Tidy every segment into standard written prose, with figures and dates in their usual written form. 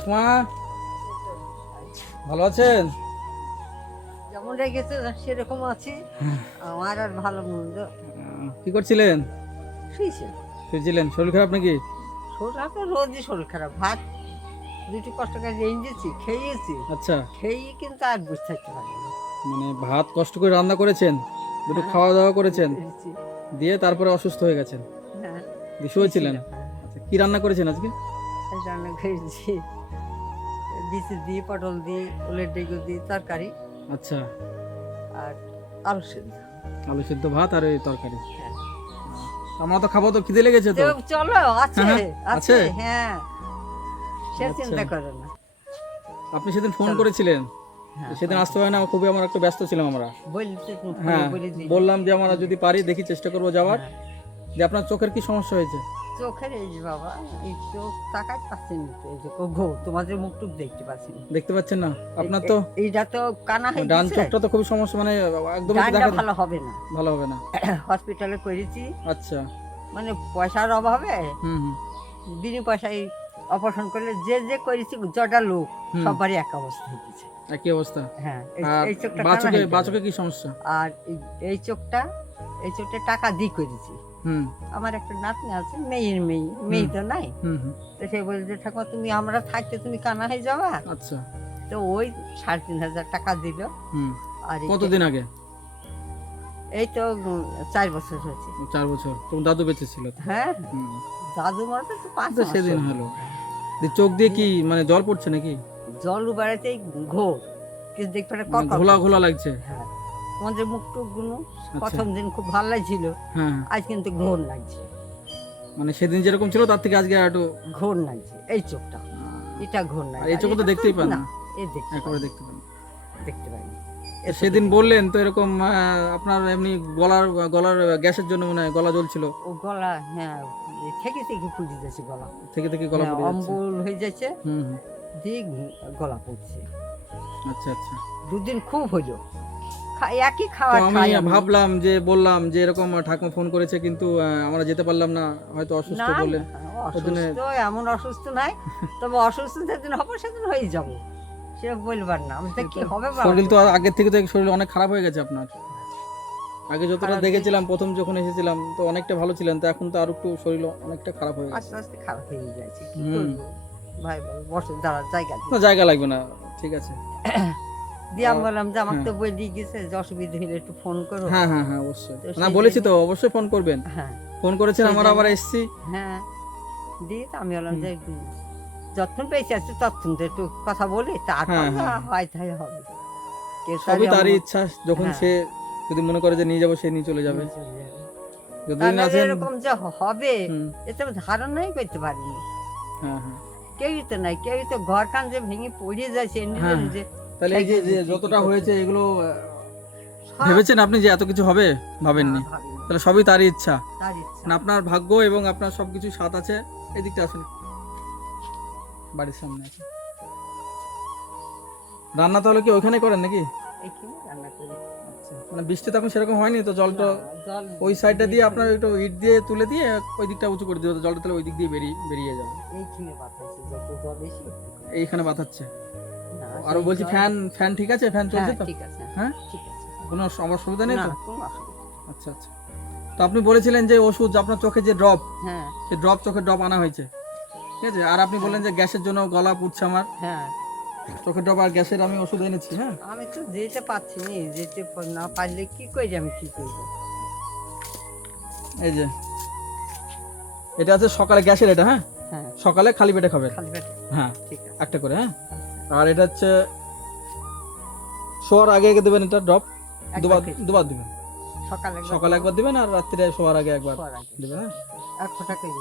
ঠাকুমা ভালো আছেন? যেমন রেগেছে সেরকম আছি। আমার আর ভালো মন্দ কি করছিলেন? শুয়েছে। শুয়েছিলেন? শরীর খারাপ নাকি? শরীর তো রোজই শরীর খারাপ। ভাত দুটি কষ্ট করে রেঞ্জেছি খেয়েছি, আচ্ছা, খেয়েই কিন্তু আর বুঝতে থাকতে পারি না। মানে ভাত কষ্ট করে রান্না করেছেন, দুটো হ্যাঁ, খাওয়া দাওয়া করেছেন, করেছি। দিয়ে তারপরে অসুস্থ হয়ে গেছেন, হ্যাঁ, দিয়ে শুয়েছিলেন। শুয়েছিলাম। হ্যাঁ, আচ্ছা, কি রান্না করেছেন আজকে? এই রান্না করেছি বিচি দিয়ে, পটল দিয়ে, উলের ডেগু দিয়ে তরকারি আচ্ছা, আর আলু সেদ্ধ। আলু সিদ্ধ ভাত আর ওই তরকারি। হ্যাঁ। আমরা তো খাবো, তো খিদে লেগেছে তো। তো চলো, আছে হ্যাঁ, আছে, আছে? হ্যাঁ, সে আচ্ছা। চিন্তা করো না। আপনি সেদিন ফোন চলো। করেছিলেন, হ্যাঁ, সেদিন আসতে হয় না, খুবই আমার একটু ব্যস্ত ছিলাম আমরা। বললি তো তুমি ফোনে হ্যাঁ, বলে দিই। বললাম যে আমরা যদি পারি দেখি চেষ্টা করবো যাওয়ার। হ্যাঁ। যে আপনার চোখের কি সমস্যা হয়েছে? চোখের এই যে বাবা, এই চোখ তাকাই পাচ্ছি না তো, এই যে ঘো তোমাদের মুখটুক দেখতে পাচ্ছি না। দেখতে পাচ্ছেন না? আপনার তো এইটা তো কানা হয়ে ডান গেছে। চোখটা তো খুবই সমস্যা, মানে একদম ডানটা দেখা ভালো হবে না। ভালো হবে না। হসপিটালে করেছি, আচ্ছা, মানে পয়সার অভাবে হুম হুম বিনা পয়সায় অপারেশন করলে যে যে করেছি যটা লোক হুম। সবারই এক অবস্থা হয়ে গেছে। একই অবস্থা। হ্যাঁ, আর এই চোখটা বাঁ কানা চোখে হয়ে বাঁ গেল। চোখে কি সমস্যা? আর এই চোখটা, এই চোখটা টাকা দিয়ে করেছি। হুম আমার একটা নাতনি আছে, মেয়ের মেয়ে তো নাই। হুম হুম। তো সে বলে যে ঠাকুমা তুমি আমরা থাকতে তুমি কানা হয়ে যাওয়া। আচ্ছা, তো ওই 3,500 টাকা দিল। হুম। আর কতদিন আগে? এই তো 4 বছর হয়েছে। 4 বছর। তোমার দাদু বেঁচে ছিল তো? হ্যাঁ, হুম। দাদু মরতে তো 5 তো মাস সেদিন হলো। হলো। দিয়ে চোখ দিয়ে কি মানে জল পড়ছে নাকি? জল উবাড়াতেই ঘোর, কিছু দেখতে পারে মানে কর ঘোলা ঘোলা লাগছে? হ্যাঁ, তোমাদের মুখ টুক গুলো আচ্ছা। প্রথম দিন খুব ভালো লাগছিল, হ্যাঁ, আজ কিন্তু ঘোর লাগছে। মানে সেদিন যেরকম ছিল তার থেকে আজকে একটু। ঘোর লাগছে এই চোখটা, এটা ঘোর আর লাগছে। এই চোখে তো দেখতেই পান না। এই দেখতে একেবারে দেখতে পান না। দেখতে পাইনি। তো সেদিন বললেন তো এরকম আপনার এমনি গলার গলার গ্যাসের জন্য মনে হয় গলা জ্বলছিল। ও গলা, হ্যাঁ, থেকে থেকে ফুটে যাচ্ছে গলা। থেকে থেকে গলা হ্যাঁ, পড়ে যাচ্ছে। অম্বল হয়ে যাচ্ছে, হুম হুম। দিয়ে গলা পড়ছে। আচ্ছা আচ্ছা। দুদিন খুব হলো, একই তো খাবার আমি খাই আমি। ভাবলাম যে বললাম যে এরকম ঠাকুমা ফোন করেছে, কিন্তু আমরা যেতে পারলাম না, হয়তো না অসুস্থ না, বললেন। ওই জন্য অসুস্থ এমন অসুস্থ নাই, তবে অসুস্থ যেদিন হবো সেদিন হয়ে যাবো, সে বলবার না। আমি তো কি হবে বাবা, শরীর তো আগের থেকে তো শরীর অনেক খারাপ হয়ে গেছে আপনার। আগে যতটা খারাপ দেখেছিলাম প্রথম যখন এসেছিলাম তো অনেকটা ভালো ছিলেন, তো এখন তো আর একটু শরীর অনেকটা খারাপ হয়ে গেছে। আস্তে আস্তে খারাপ হয়ে যাচ্ছে, কি হুম। করবো ভাই বল, বসে দাঁড়ার জায়গা না, দিই। জায়গা লাগবে না, ঠিক আছে। দিয়ে আমি বললাম যে আমার হ্যাঁ। তো বই দিয়ে গেছে, যে অসুবিধা হলে একটু ফোন করো। হ্যাঁ হ্যাঁ হ্যাঁ, অবশ্যই। তো না সেই বলেছি তো, জন্য- অবশ্যই ফোন করবেন। হ্যাঁ ফোন করেছেন, সেই আমরা জন্য- আবার এসেছি। হ্যাঁ, দিয়ে তো আমি বললাম যে যতক্ষণ বেঁচে আছি ততক্ষণ তো একটু কথা বলি, তারপর হ্যাঁ, যা হ্যাঁ। হয় তাই হবে। কেউ তো আর সবই তারই এমন- ইচ্ছা, যখন হ্যাঁ। সে যদি মনে করে যে নিয়ে যাবো, সে নিয়ে চলে যাবে। চলে যাবে। যতদিন তাহলে আছেন। এরকম যে হবে হুম। এটা আমি ধারণাই করতে পারিনি। হ্যাঁ হ্যাঁ। কেউই তো নাই, কেউই তো ঘর খান যে ভেঙে পড়ে যাচ্ছে নিজে হ্যাঁ। নিজে। তাহলে এই যে যে যতটা হয়েছে এগুলো সব ভেবেছেন আপনি যে এত কিছু হবে? ভাবেননি? না, ভাবিনি। তাহলে সবই তারই ইচ্ছা। তার ইচ্ছা। মানে আপনার ভাগ্য এবং আপনার সবকিছু সাথ আছে। এই দিকটা আসুন, বাড়ির সামনে আছে। রান্না তাহলে কি ওইখানে করেন নাকি? এইখানে রান্না করি। আচ্ছা, মানে বৃষ্টি তখন সেরকম হয়নি তো, জলটা না, জল ওই সাইডটা দিয়ে আপনার একটু ইট দিয়ে তুলে দিয়ে ওই দিকটা উঁচু করে দিতে, জলটা তাহলে ওই দিক দিয়ে বেরিয়ে যাবে। এইখানে বাতাসে যত জল এসে এইখানে বাতাচ্ছে। না, আরো সেই বলছি জল- ফ্যান ঠিক আছে? ফ্যান চলছে হ্যাঁ, তো? ঠিক আছে, হ্যাঁ, ঠিক আছে। কোনো অসুবিধা নেই না, তো? কোনো অসুবিধা নেই। আচ্ছা আচ্ছা। তো আপনি বলেছিলেন যে ওষুধ, আপনার চোখে যে ড্রপ, হ্যাঁ সেই চোখের ড্রপ আনা হয়েছে, ঠিক আছে। আর আপনি বললেন যে গ্যাসের জন্য গলা পুড়ছে আমার, হ্যাঁ, চোখের ড্রপ আর গ্যাসের আমি ওষুধ এনেছি। হ্যাঁ, আমি তো যেতে পারছি না, যেতে না পারলে কি করি, আমি কি করবো। এই যে এটা আছে সকালে গ্যাসের, এটা হ্যাঁ, হ্যাঁ, সকালে খালি পেটে খাবেন। খালি পেটে, হ্যাঁ, ঠিক আছে। একটা করে। হ্যাঁ, আর এটা হচ্ছে শোয়ার আগে দেবেন, এটা ড্রপ একবার খেয়েছি। দুবার দিবেন। সকালে একবার দিবেন আর রাত্রিরে শোয়ার আগে একবার শোয়ার আগে। দিবেন। হ্যাঁ, এক ফোঁটা করে,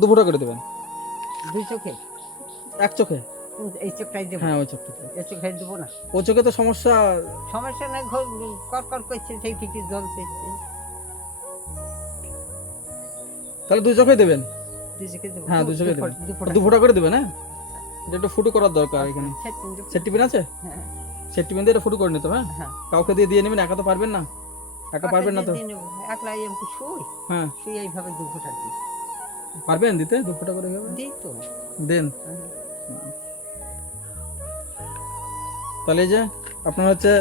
দু ফোঁটা করে দেবেন। দুই চোখে, এক চোখে? এই চোখটাই দেবো। হ্যাঁ, ওই চোখটাতে। এই চোখে দেবো না, ওই চোখে তো সমস্যা। সমস্যা নাই, কর কর করছে সেই থেকে জ্বলছে। তাহলে দুই চোখে দেবেন। দুই চোখে দেবো। হ্যাঁ, দুই চোখে দেবেন। দু ফোঁটা। দু ফোঁটা করে দেবেন। হ্যাঁ, এটা একটু ফুটো করার দরকার এখানে। সেট টিফিন আছে? হ্যাঁ সেট টিফিন দিয়ে এটা ফুটো করে নিতে হবে। হ্যাঁ, হ্যাঁ, কাউকে দিয়ে নেবেন, একা তো পারবেন না। একা পারবেন না তো? একলা এমনি শুই, হ্যাঁ, শুই এইভাবে দু ফোঁটা দিই। পারবেন দিতে 2 ফোঁটা করে? দিই তো। দেন। হ্যাঁ। তাহলে এই যে আপনার হচ্ছে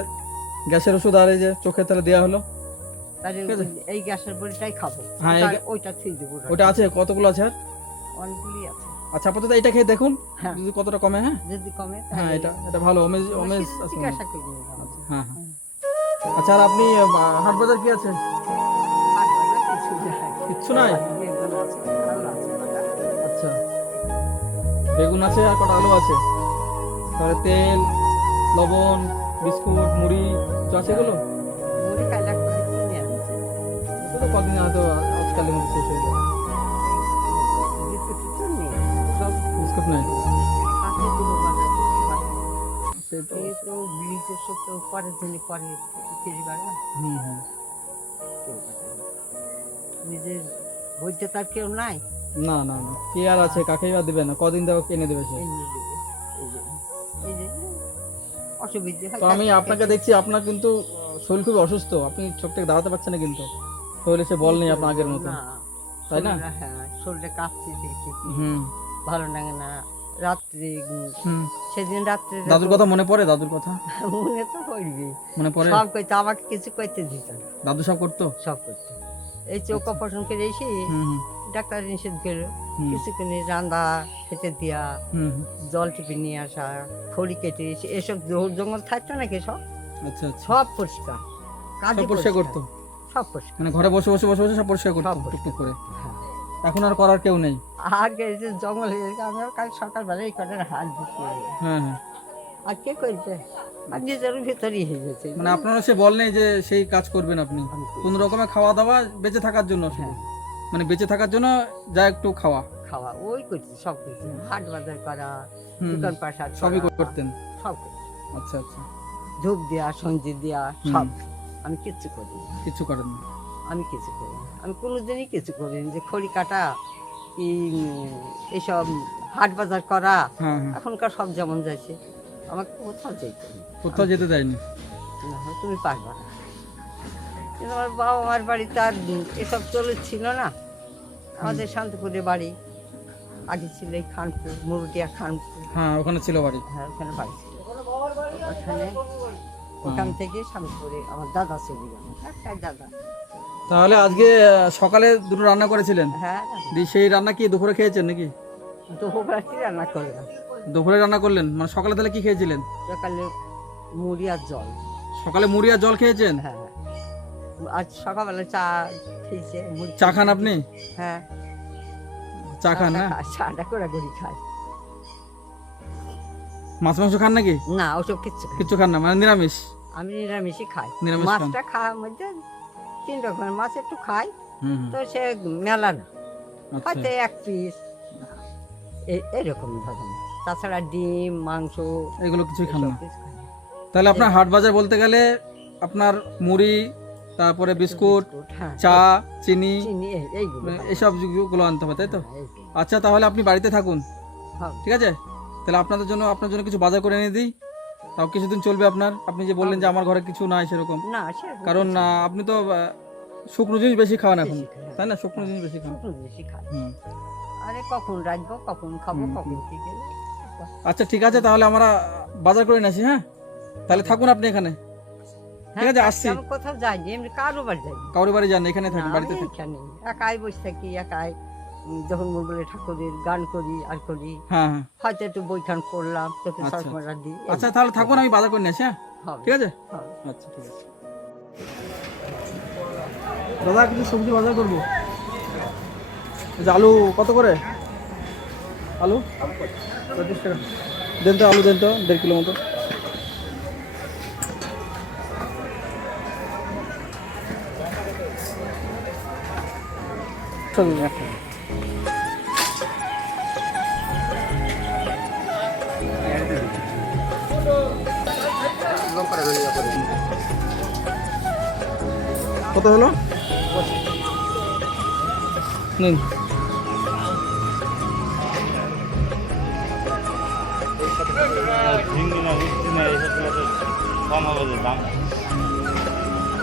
গ্যাসের ওষুধ আর এই যে চোখে তাহলে দেওয়া হলো। তাহলে ঠিক আছে। এই গ্যাসের বড়িটাই খাবো, হ্যাঁ, ওইটা থুই দেবো। ওটা আছে কতগুলো আছে আর? অনেকগুলি আছে। আচ্ছা আপাতত এটা খেয়ে দেখুন হ্যাঁ। যদি কতটা কমে। হ্যাঁ যদি কমে হ্যাঁ, তাহলে এটা ভালো অমেজ আমরা আছে মনে জিজ্ঞাসা হয়। করে নিলাম। হ্যাঁ হ্যাঁ। আচ্ছা আর আপনি হাট বাজার কি আছে? আর বলো কিছু নাই। কিচ্ছু নাই। বেগুন আছে, আলু আছে, বাটা। আচ্ছা বেগুন আছে আর কটা আলু আছে, তাহলে তেল, লবণ, বিস্কুট, মুড়ি তো আছে এগুলো। মুড়ি কাইলা করে কিনে আনছে। এগুলো কদিন হয়তো আজকালের মধ্যে শেষ হয়ে যাবে। বিস্কুট টিস্কুট নেই, সব বিস্কুট নেই। কাছে দেবো বাজার করতে পারে। সেই তো। এই তো ব্রিজের সব তো পরের দিনই পরে ফেরি বাড়া হুম হুম। কেউ পাঠায় না। নিজের বইতে তার কেউ নাই, না না না, কে আর আছে, কাকেই বা দেবে না, কদিন দেবে কিনে দেবে সে। এই নিয়ে দেবে। এই যে অসুবিধে হয়। তো আমি আপনাকে দেখছি আপনার কিন্তু শরীর খুব অসুস্থ, আপনি চোখ থেকে দাঁড়াতে পারছেন না, কিন্তু শরীরে সে বল নেই আপনার আগের মতো, না, তাই না? শরীরটা, হ্যাঁ শরীরে কাঁপছে দেখছি, হুম ভালো লাগে না। রাত্রে হুম। সেদিন রাত্রে দাদুর কথা মনে পড়ে? দাদুর কথা মনে তো পড়বে, মনে পড়ে? সব কইতে, আমাকে কিছু কইতে দিত না, দাদু সব করতো? সব করতে। এই চোখ অপারেশন করে এসে হুম হুম ডাক্তার নিষেধ করলো, হুম কিছুক্ষণ রান্না খেতে দেওয়া, হুম হুম। জল টিপে নিয়ে আসা, খড়ি কেটে এসে এসব ঝোড় জঙ্গল থাকতো নাকি সব, আচ্ছা আচ্ছা, সব পরিষ্কার, কাজে সব পরিষ্কার করতো? সব পরিষ্কার। মানে ঘরে বসে বসে বসে বসে সব পরিষ্কার করতো সব পরিষ্কার। টুকটুক করে? হ্যাঁ। এখন আর করার কেউ নেই? আগে যে জঙ্গলে আমরা কাল সকালবেলা এই কটার হাত দিচ্ছি, হ্যাঁ হ্যাঁ। আর কে করবে, আর নিজের ভিতরেই হয়ে গেছে। মানে আপনারা সে বল নেই যে সেই কাজ করবেন আপনি, আমি করি। কোন রকমের খাওয়া দাওয়া বেঁচে থাকার জন্য শুধু? হ্যাঁ, মানে বেঁচে থাকার জন্য যা একটু খাওয়া। খাওয়া ওই করছি, সব করছি, হাট বাজার করা, হুম, দোকান পাশার সবই করা, করতেন? সব করছি। আচ্ছা আচ্ছা, ধূপ দেওয়া, সঞ্জি দেওয়া, হুম। সব। আমি কিচ্ছু করি না, কিছু করেন না? আমি কিছু করি না, আমি কোনোদিনই কিছু করি না। যে খড়ি কাটা কি এইসব হাট বাজার করা, হ্যাঁ হ্যাঁ। এখনকার সব যেমন যাচ্ছে, আমাকে কোথাও যেতে হবে কোথাও যেতে দেয়নি? না, তুমি পারবা না। কিন্তু আমার বাবা মার বাড়িতে আর এসব চলেছিল না। আমাদের শান্তিপুরে বাড়ি, আগে ছিল এই খানপুর, মুরুটিয়া খানপুর, হ্যাঁ ওখানে ছিল বাড়ি। হ্যাঁ ওখানে বাড়ি ছিল। ওখানে, ওখান থেকে শান্তিপুরে আমার দাদা চলে গেল, একটাই দাদা। তাহলে আজকে সকালে দুটো রান্না করেছিলেন, হ্যাঁ, দিয়ে সেই রান্না কি দুপুরে খেয়েছেন নাকি? দুপুরবেলাটি রান্না করলাম, দুপুরে রান্না করলেন, মানে সকালে তাহলে কি খেয়েছিলেন? সকালে মুড়ি আর জল। সকালে মুড়ি আর জল খেয়েছেন? হ্যাঁ, আজ সকালবেলা চা খেয়েছে, মুড়ি চা খান আপনি? হ্যাঁ, চা খান না? চাটা করে গড়ি খাই। মাছ মাংস খান নাকি? না, ওসব কিচ্ছু খাই না। কিচ্ছু খান না, মানে নিরামিষ? আমি নিরামিষই খাই। নিরামিষ খান? মাছটা খাওয়ার মধ্যে 3 রকমের মাছ একটু খাই, হুম হুম। তো সে মেলা না, আচ্ছা হয়তো 1 পিস এরকম ধরনের। তাছাড়া ডিম, মাংস এগুলো কিছুই খান না? এসব কিছু খাই না। তাহলে আপনার হাট বাজার বলতে গেলে আপনার মুড়ি, তারপরে বিস্কুট, হ্যাঁ, চা, চিনি, চিনি এইগুলো খাই। এসব গুলো আনতে হবে, তাই তো? হ্যাঁ, এইগুলো। আচ্ছা তাহলে আপনি বাড়িতে থাকুন, হবে। ঠিক আছে? তাহলে আপনার জন্য কিছু বাজার করে এনে দিই, তাও কিছুদিন চলবে আপনার। আপনি যে বললেন যে আমার ঘরে কিছু নাই সেরকম, না, সেরকম কারণ কিছু না। আপনি তো শুকনো জিনিস বেশি খাওয়ান এখন, বেশি খাই, তাই না? শুকনো জিনিস বেশি খান। শুকনো বেশি খাই। হুম। আরে কখন রাখবো, কখন খাবো, হুম, কখন কি গেলে। আচ্ছা ঠিক আছে, তাহলে আমরা বাজার করে নিয়ে আসি। হ্যাঁ তাহলে থাকুন আপনি এখানে, ঠিক আছে? আসছি। আমি কোথাও যাইনি, এমনি কারো বাড়ি যাইনি। কাউরি বাড়ি যান, এখানে না, থাকুন, বাড়িতে আমি থাকুন। এখানে একাই বসে থাকি, একাই যখন মন বলে ঠাকুরের গান করি আর করি, হ্যাঁ হ্যাঁ। হয়তো একটু বইখান পড়লাম, চোখে আচ্ছা। চশমাটা দিই। আচ্ছা তাহলে থাকুন, আমি বাজার করে নিয়ে আসি। হ্যাঁ হবে, ঠিক আছে। হবে। আচ্ছা ঠিক আছে। দাদা কিছু সবজি বাজার করবো। এই যে আলু কত করে? আলু 25 টাকা দেন তো, আলু দেন তো 1.5 কিলো মতো। কত হলো? নিন।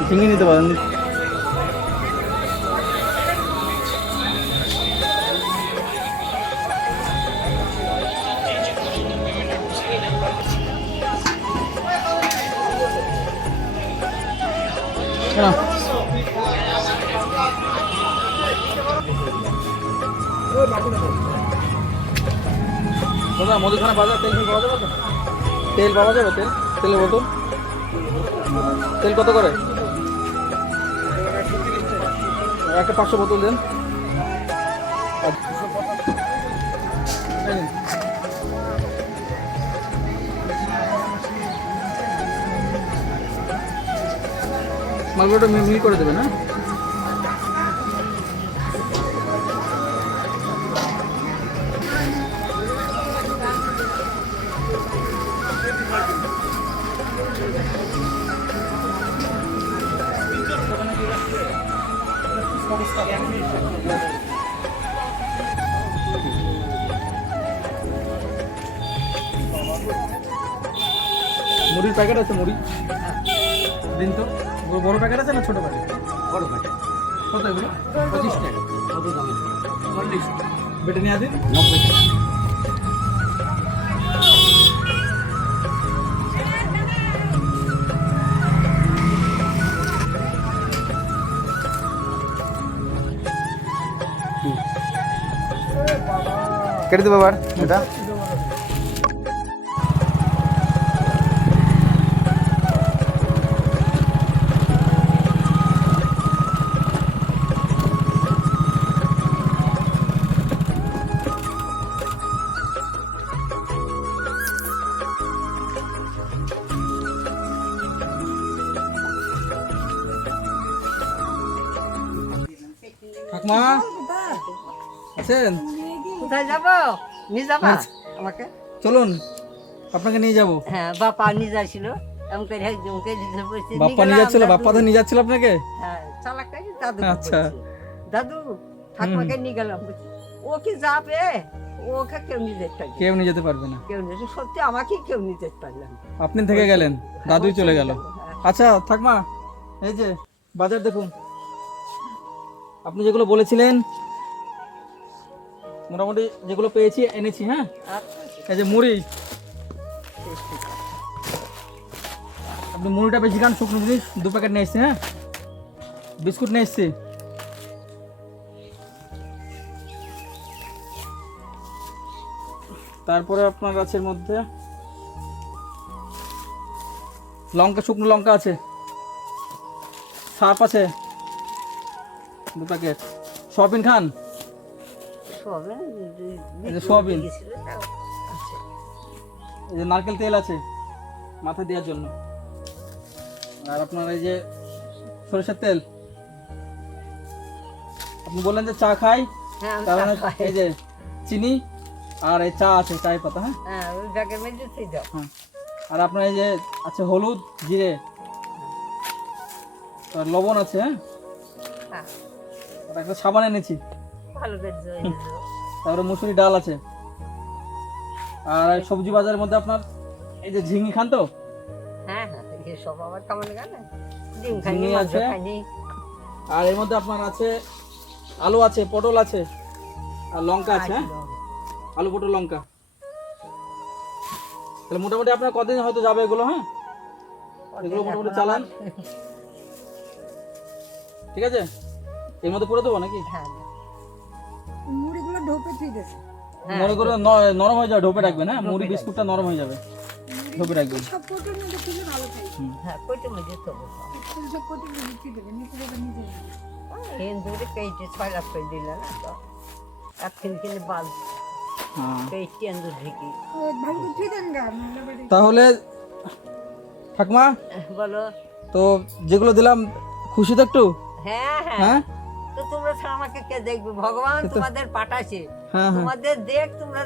চিংড়ি নিতে পারেন। না। দাদা মুদিখানা বাজার তেল পাওয়া যাবে তো? তেল পাওয়া যাবে? তেলের বোতল তেল কত করে? একটা 500 বোতল দেন। মালগুলোটা মিল করে দেবেন, হ্যাঁ? মুড়ির প্যাকেট আছে, মুড়ি দিন তো। বড় প্যাকেট আছে না ছোট প্যাকেট? বড় প্যাকেট। কত এগুলো? 25 টাকা। কত দাম? 40। বেটে নিয়ে আসেন। 90 টাকা। কেটে দেবো এবার এটা। ঠাকুমা আছেন? কোথায় যাবো? নিয়ে যাবা আমাকে? চলুন আপনাকে নিয়ে যাব। হ্যাঁ, বাপা নিয়ে যাচ্ছিল। এমন করে একজনকে নিয়ে বসে নিয়ে বাপ্পা নিয়ে গেলাম, যাচ্ছিল? দাদু। বাপ্পা তো নিয়ে যাচ্ছিল আপনাকে? হ্যাঁ, চালাকটাই দাদু। আচ্ছা। দাদু ঠাকুমাকে নিয়ে গেলাম। বলছি, ও কি যাবে? ওকে কেউ নিয়ে যেতে পারবে না। কেউ নিয়ে যেতে পারবে না। কেউ নিয়ে সত্যি আমাকে কেউ নিয়ে যেতে পারলাম না। আপনি থেকে গেলেন, দাদুই চলে গেল। হ্যাঁ। আচ্ছা ঠাকুমা, এই যে বাজার দেখুন, আপনি যেগুলো বলেছিলেন মোটামুটি যেগুলো পেয়েছি এনেছি। হ্যাঁ, এই যে মুড়ি, আপনি মুড়িটা বেশি খান, শুকনো জিনিস 2 প্যাকেট নিয়ে এসছি। হ্যাঁ, বিস্কুট নিয়ে এসছি। তারপরে আপনার গাছের মধ্যে লঙ্কা, শুকনো লঙ্কা আছে, সার্ফ আছে 2 প্যাকেট। সয়াবিন খান? এই যে সোয়াবিন, এই যে নারকেল তেল আছে মাথা দেওয়ার জন্য, আর আপনার এই যে সরিষার তেল। আপনি বললেন যে চা খাই, হ্যাঁ, আমি তার মানে চা খাই। এই যে চিনি আর এই চা আছে, চায়ের পাতা। হ্যাঁ, হ্যাঁ, ওই ব্যাগের মধ্যে দিয়ে দাও। হ্যাঁ। আর আপনার এই যে আছে হলুদ, জিরে, আর লবণ আছে। হ্যাঁ, হ্যাঁ, আর একটা সাবান এনেছি। ভালো করে ধুয়ে দিও। তারপরে মুসুরি ডাল আছে। আর এই সবজি বাজারের মধ্যে আপনার এই যে ঝিঙে খান তো? হ্যাঁ, হ্যাঁ, এসব আবার কেমন গানে? ডিম খাইনি, ঝিঙে মাংস আছে। খাইনি। আর এর মধ্যে আপনার আছে আলু আছে, পটল আছে, আর লঙ্কা আছে। হ্যাঁ, আলু, পটল, লঙ্কা। তাহলে মোটামুটি আপনার কদিন হয়তো যাবে এগুলো? হ্যাঁ, এগুলো মোটামুটি চালান, ঠিক আছে? এর মধ্যে পুরো দেবো নাকি? হ্যাঁ, মুড়িগুলো ঢোকে ঠিক আছে। মনে করে নরম হয়ে যাবে, ঢোপে রাখবেন। হ্যাঁ, মুড়ি বিস্কুটটা নরম হয়ে যাবে, ঢোপে রাখবেন। সব কোটের মধ্যে তুলে ভালো খাই। হ্যাঁ, কইতে মধ্যে তো বসো। সব কোটের মধ্যে কি দেবে? নিচে দেবে, নিচে দেবে। হিন্দুরে কেটে 6 লাখ করে দিল না তো। এখন কিনে বাল হ্যাঁ, কেটে এন্দু ঢেকি। ও ভালো করে তুই দেন গা, নাহলে বাড়ি। তাহলে ঠাকুমা বলো। তো যেগুলো দিলাম খুশি তো একটু? হ্যাঁ, হ্যাঁ, হ্যাঁ, তো তোমরা ছাড়া আমাকে কে দেখবে? ভগবান সে তো- তোমাদের পাঠাচ্ছে। হ্যাঁ, হ্যাঁ, তোমাদের দেখ, তোমরা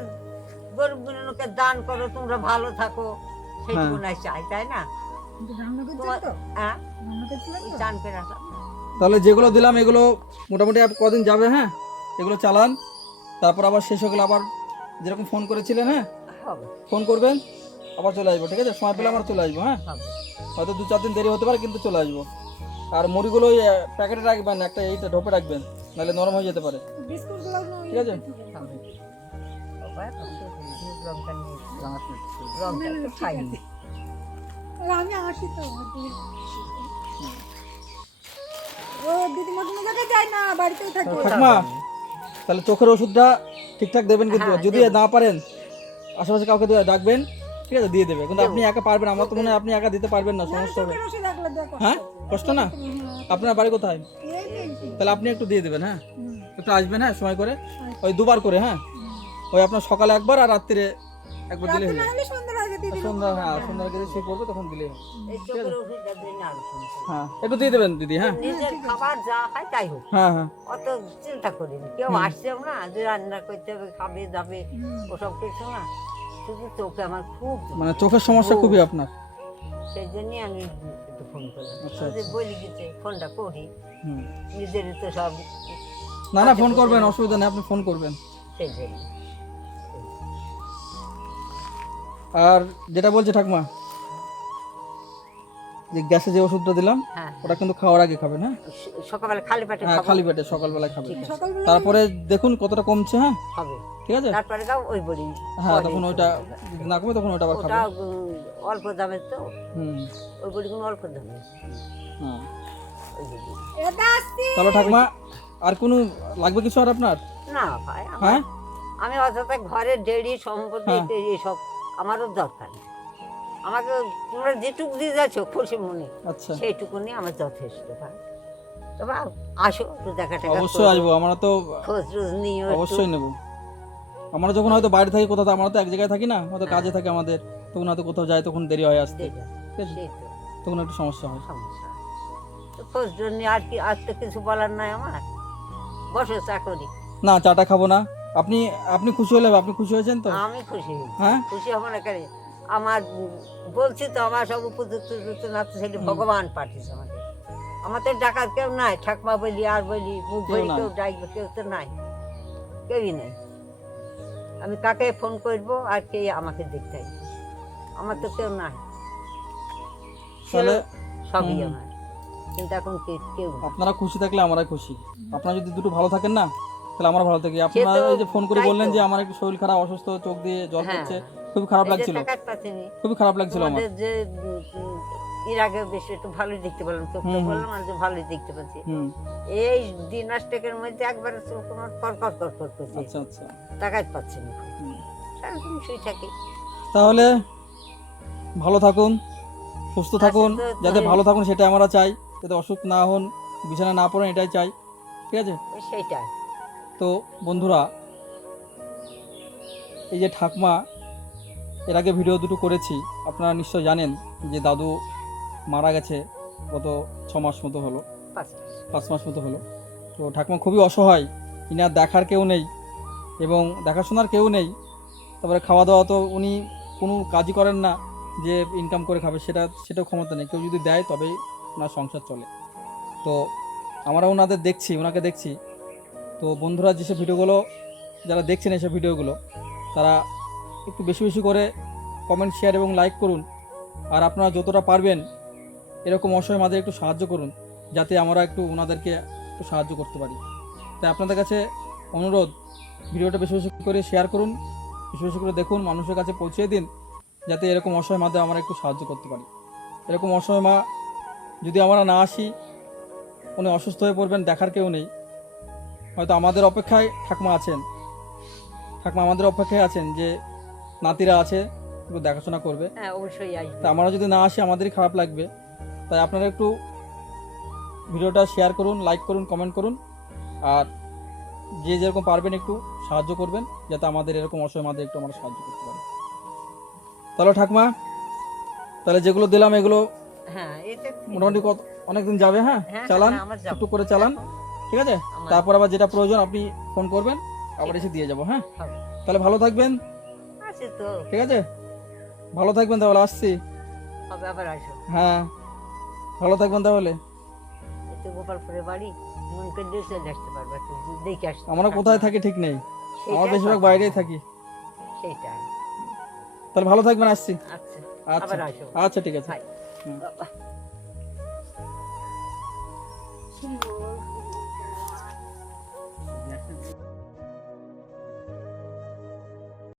গরিব গুলোকে দান করো, তোমরা ভালো থাকো, সেইটুকু নাই চাই, তাই না? কিন্তু রান্না করছেন তোমার তো? হ্যাঁ, রান্না করছিলেন ওই তো? চান করে আসলাম। তাহলে যেগুলো দিলাম এগুলো মোটামুটি আর কদিন যাবে। হ্যাঁ, এগুলো চালান, তারপর আবার শেষ হয়ে গেলে আবার যেরকম ফোন করেছিলেন, হ্যাঁ হবে, ফোন করবেন, আবার চলে আসবো, ঠিক আছে? সময় পেলে আমার চলে আসবো। হ্যাঁ, হবে। হয়তো 2-4 দিন দেরি হতে পারে, কিন্তু চলে আসবো। আর মুড়িগুলো ওই প্যাকেটে রাখবেন, একটা এইটা ঢোপে রাখবেন, নাহলে নরম হয়ে যেতে পারে, বিস্কুটগুলো ঠিক আছে? বাবা, লঙ্কা নিয়ে লঙ্কা তো খাইনি। আমি আসি তো। যায় না, বাড়িতেই থাকে। ঠাকুমা তাহলে চোখের ওষুধটা ঠিকঠাক দেবেন কিন্তু, হ্যাঁ, যদি না পারেন আশেপাশে কাউকে ডাকবেন, ঠিক আছে, দিয়ে দেবে, কিন্তু আপনি একা পারবেন, আমার তো মনে হয় আপনি একা দিতে পারবেন না, সমস্যা হবে। চোখের ওষুধ একলা দেয়া কষ্ট। হ্যাঁ, কষ্ট না? আপনার বাড়ি কোথায়? এই যে, তাহলে আপনি একটু দিয়ে দেবেন, হ্যাঁ, হুম। একটু আসবেন, হ্যাঁ, সময় করে, ওই দুবার করে, হ্যাঁ, ওই আপনার সকালে একবার আর রাত্রিরে একবার দিলে রাতে হয়ে না যাবে। হলে সন্ধ্যার আগে দিয়ে দিলে সন্ধ্যা, হ্যাঁ, সন্ধ্যার আগে শুয়ে পড়বে তখন দিলে হবে। এই চোখের ওষুধটা দিই না আরো শুনছি। হ্যাঁ, একটু দিয়ে দেবেন দিদি, হ্যাঁ নিজের খাবার যা খাই তাই হোক, হ্যাঁ হ্যাঁ অত চিন্তা করিনি। কেউ আসছেও না যে রান্না করতে হবে, খাবে যাবে, ওসব কিছু না। শুধু চোখে আমার খুব দুঃখ। মানে চোখের সমস্যা খুবই আপনার। সেই জন্যই আমি একটু ফোন করলাম। আচ্ছা, যে বলি গেছে ফোনটা করি, হুম। নিজের তো সব না না, ফোন করবেন, অসুবিধা নেই, আপনি ফোন করবেন। সেই জন্য। আর যেটা বলছে ঠাকুমা, যে গ্যাসে যে ওষুধটা দিলাম হ্যাঁ, ওটা কিন্তু খাওয়ার আগে খাবেন, হ্যাঁ, সকালবেলা খালি পেটে হ্যাঁ, খাবো। খালি পেটে সকালবেলায় খাবেন, সকালবেলা তারপরে দেখুন কতটা কমছে, হ্যাঁ, হবে, ঠিক আছে, তারপরে গাও ওই বলি। হ্যাঁ, তখন ওইটা যদি না কমে তখন ওটা আবার ওটা খাবেন। অল্প দামের তো, হুম ওই বলি কোনো অল্প দামের। হ্যাঁ। ওই বলি। এটা আসছে। তাহলে ঠাকুমা আর কোনো লাগবে কিছু আর আপনার? না ভাই, হ্যাঁ, আমি অযথা ঘরের ডেড়ি সম্পত্তি হ্যাঁ। এসব আমারও দরকার নেই। আমাকে তোমরা যেটুকু দিয়ে যাচ্ছ খুশি মনে, আচ্ছা, সেইটুকু নিয়ে আমার যথেষ্ট ভাই। তবে আসো একটু দেখা টাকা অবশ্যই আসবো, আমরা তো খোঁজ টোজ নিও একটু। অবশ্যই নেব। আমরা যখন হয়তো বাইরে থাকি কোথাও, আমরা তো এক জায়গায় থাকি না, হয়তো কাজে থাকি আমাদের, তখন হয়তো কোথাও যাই, তখন দেরি হয় আসতে, দেখো, ঠিক আছে, সেই তো তখন একটু সমস্যা হয়। সমস্যা। তো খোঁজ টোজ নিয়ে আর কি, আর তো কিছু বলার নাই আমার। বসো চা করি। না, চাটা খাবো না, আপনি আপনি খুশি হলে হবে, আপনি খুশি হয়েছেন তো? আমি খুশি হয়েছি। হ্যাঁ, খুশি হবো না কেন? আমার বলছি তো, আমার সব উপযুক্ত না তো সেটা ভগবান পাঠিয়েছে আমাকে। আমাদের ডাকার কেউ নাই, ঠাকমা বলি আর বলি মুখ কেউ বলি, নাই। কেউ ডাকবে, কেউ তো নাই, কেউই নেই। আমি কাকে ফোন করবো আর কে আমাকে দেখতে আসবে? আমার তো কেউ নাই, তাহলে সবই হুম। আমার, কিন্তু এখন কেউ নাই। আপনারা খুশি থাকলে আমরা খুশি। আপনারা যদি দুটো ভালো থাকেন না, তাহলে আমরা ভালো থাকি। আপনারা তো এই যে ফোন করে তাই বললেন তো। যে আমার একটু শরীর খারাপ, অসুস্থ, চোখ দিয়ে জল হ্যাঁ, পড়ছে, খুবই খারাপ এই যে লাগছিল, টাকার পাচ্ছিনি, খুবই খারাপ লাগছিল আমার। তোমাদের যে এর আগে বেশ একটু ভালোই দেখতে পেলাম, চোখটা হুম, হুম। বললাম আর যে ভালোই দেখতে পাচ্ছি। হুম, এই দিন আষ্টেকের মধ্যে একবার চোখ আমার কর করছে, আচ্ছা আচ্ছা, টাকাই পাচ্ছি না। হুম। সারাদিন শুয়ে থাকি। তাহলে ভালো থাকুন, সুস্থ থাকুন, আচ্ছা, তো যাতে ভালো থাকুন সেটাই আমরা চাই, যাতে অসুখ না হন, বিছানা না পড়েন, এটাই চাই, ঠিক আছে। সেইটাই। তো বন্ধুরা, এই যে ঠাকমা, এর আগে ভিডিও দুটো করেছি, আপনারা নিশ্চয় জানেন যে দাদু মারা গেছে গত 6 মাস মতো হলো, পাঁচ 5 মাস মতো হলো। তো ঠাকুমা খুবই অসহায়, ইনার দেখার কেউ নেই এবং দেখাশোনার কেউ নেই। তারপরে খাওয়া দাওয়া তো উনি কোনো কাজই করেন না যে ইনকাম করে খাবে, সেটাও ক্ষমতা নেই, কেউ যদি দেয় তবেই ওনার সংসার চলে। তো আমরা ওনাকে দেখছি। তো বন্ধুরা, যেসব ভিডিওগুলো যারা দেখছেন, এইসব ভিডিওগুলো তারা একটু বেশি বেশি করে কমেন্ট, শেয়ার এবং লাইক করুন। আর আপনারা যতটা পারবেন এরকম অসহায় মাদের একটু সাহায্য করুন, যাতে আমরা একটু ওনাদেরকে একটু সাহায্য করতে পারি। তাই আপনাদের কাছে অনুরোধ, ভিডিওটা বেশি বেশি করে শেয়ার করুন, বেশি বেশি করে দেখুন, মানুষের কাছে পৌঁছে দিন, যাতে এরকম অসহায় মাদের আমরা একটু সাহায্য করতে পারি। এরকম অসহায় মা যদি আমরা না আসি, উনি অসুস্থ হয়ে পড়বেন, দেখার কেউ নেই, হয়তো আমাদের অপেক্ষায় ঠাকুমা আমাদের অপেক্ষায় আছেন যে নাতিরা আছে, একটু দেখাশোনা করবে। হ্যাঁ, অবশ্যই আসবে। তা আমরা যদি না আসি আমাদেরই খারাপ লাগবে। তাই আপনারা একটু ভিডিওটা শেয়ার করুন, লাইক করুন, কমেন্ট করুন, আর যে যেরকম পারবেন একটু সাহায্য করবেন, যাতে আমাদের এরকম অসহায় মাদের একটু আমরা সাহায্য করতে পারি। তাহলে ঠাকুমা, তাহলে যেগুলো দিলাম এগুলো হ্যাঁ, এটা মোটামুটি অনেকদিন যাবে, হ্যাঁ, হ্যাঁ, চালান, হ্যাঁ, আমার যাবে। একটু করে চালান, ঠিক আছে। আমার- তারপর আবার যেটা প্রয়োজন আপনি ফোন করবেন, আবার এসে দিয়ে যাবো, হ্যাঁ। হবে। তাহলে ভালো থাকবেন, আছে তো, ঠিক আছে, ভালো থাকবেন, তাহলে আসছি। হবে, আবার আসো। হ্যাঁ, ভালো থাকবেন তাহলে। এতে গোপালপুরে বাড়ি, মন করে দেখে দেখতে পারবে, একটু দেখে আসতে। আমরা কোথায় থাকি ঠিক নেই, আমরা সেইটাই বেশিরভাগ কথা। বাইরেই থাকি। সেইটাই। তাহলে ভালো থাকবেন, আসছি। আচ্ছা, আচ্ছা আবার আসো। আচ্ছা, ঠিক আছে। বাই। হুম। বাবা।